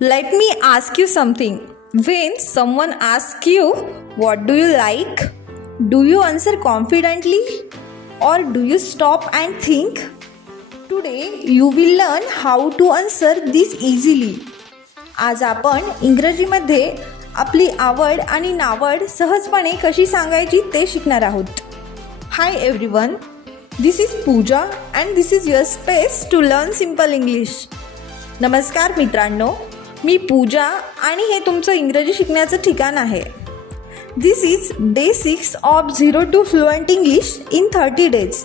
Let me ask you something. When someone asks you, what do you like? Do you answer confidently? Or do you stop and think? Today you will learn how to answer this easily. आज आपण इंग्रजीमध्ये आपली आवड आणि नावड सहजपणे कशी सांगायची ते शिकणार आहोत. Hi everyone. This is Pooja and this is your space to learn simple English. नमस्कार मित्रांनो, मी पूजा आणि हे तुमचं इंग्रजी शिकण्याचं ठिकाण आहे. This is day 6 of 0 to fluent English in 30 days.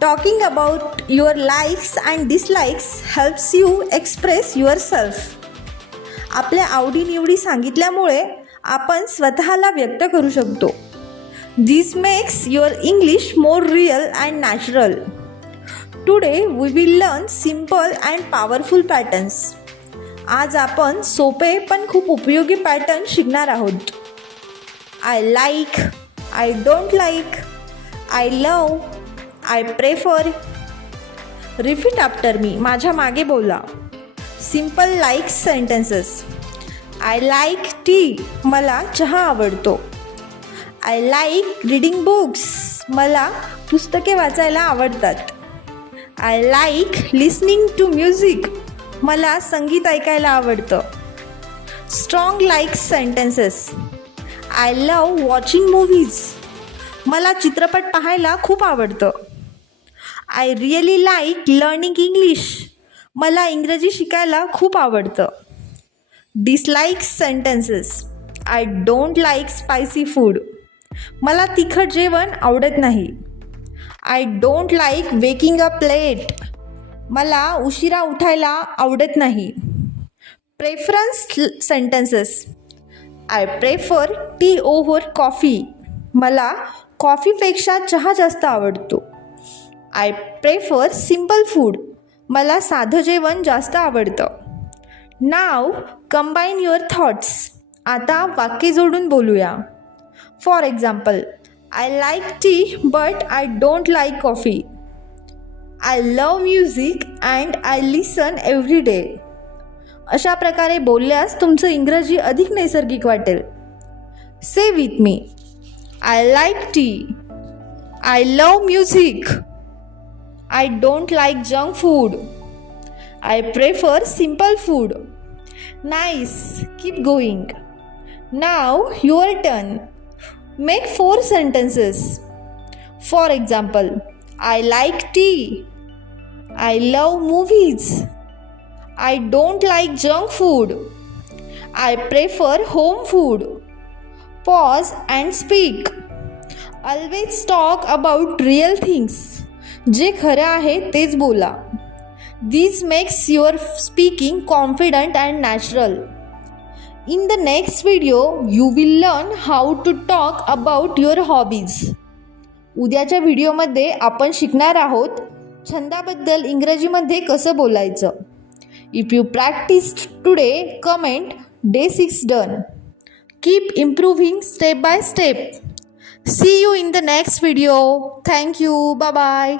Talking about your likes and dislikes helps you express yourself. आपल्या आवडीनिवडी सांगितल्यामुळे आपण स्वतःला व्यक्त करू शकतो. This makes your English more real and natural. Today we will learn simple and powerful patterns. आज आपण सोपे पण खूप उपयोगी पॅटर्न शिकणार आहोत. I like, I don't like, I love, I prefer. Repeat after me, माझ्या मागे बोला. Simple like sentences. I like T, मला चहा आवडतो. आय लाईक रीडिंग बुक्स, मला पुस्तके वाचायला आवडतात. I like listening to music, मला संगीत ऐकायला आवडतं. Strong like sentences. I love watching movies, मला चित्रपट पाहायला खूप आवडतं. I really like learning English, मला इंग्रजी शिकायला खूप आवडतं. Dislike sentences. I don't like spicy food, मला तिखट जेवण आवडत नाही. I don't like waking up late, मला उशिरा उठायला आवडत नाही. Preference sentences. I prefer tea over coffee, मला कॉफीपेक्षा चहा जास्त आवडतो. आय प्रेफर सिम्पल फूड, मला साधं जेवण जास्त आवडतं. Now combine your thoughts. आता वाक्य जोडून बोलूया. For example, I like tea but I don't like coffee. I love music and I listen every day. अशा प्रकारे बोलल्यास तुमचं इंग्रजी अधिक नैसर्गिक वाटेल. Say with me. I like tea, I love music, I don't like junk food, I prefer simple food. Nice, keep going. Now your turn. Make 4 sentences. For example, I like tea, I love movies, I don't like junk food, I prefer home food. Pause and speak. Always talk about real things. जे खरं आहे तेच बोला. This makes your speaking confident and natural. In the next video, you will learn how to talk about your hobbies. उद्याच्या व्हिडिओमध्ये आपण शिकणार आहोत छंदाबद्दल इंग्रजीमध्ये कसं बोलायचं. If you practise today, comment day 6 done. Keep improving step by step. See you in the next video. Thank you. Bye bye.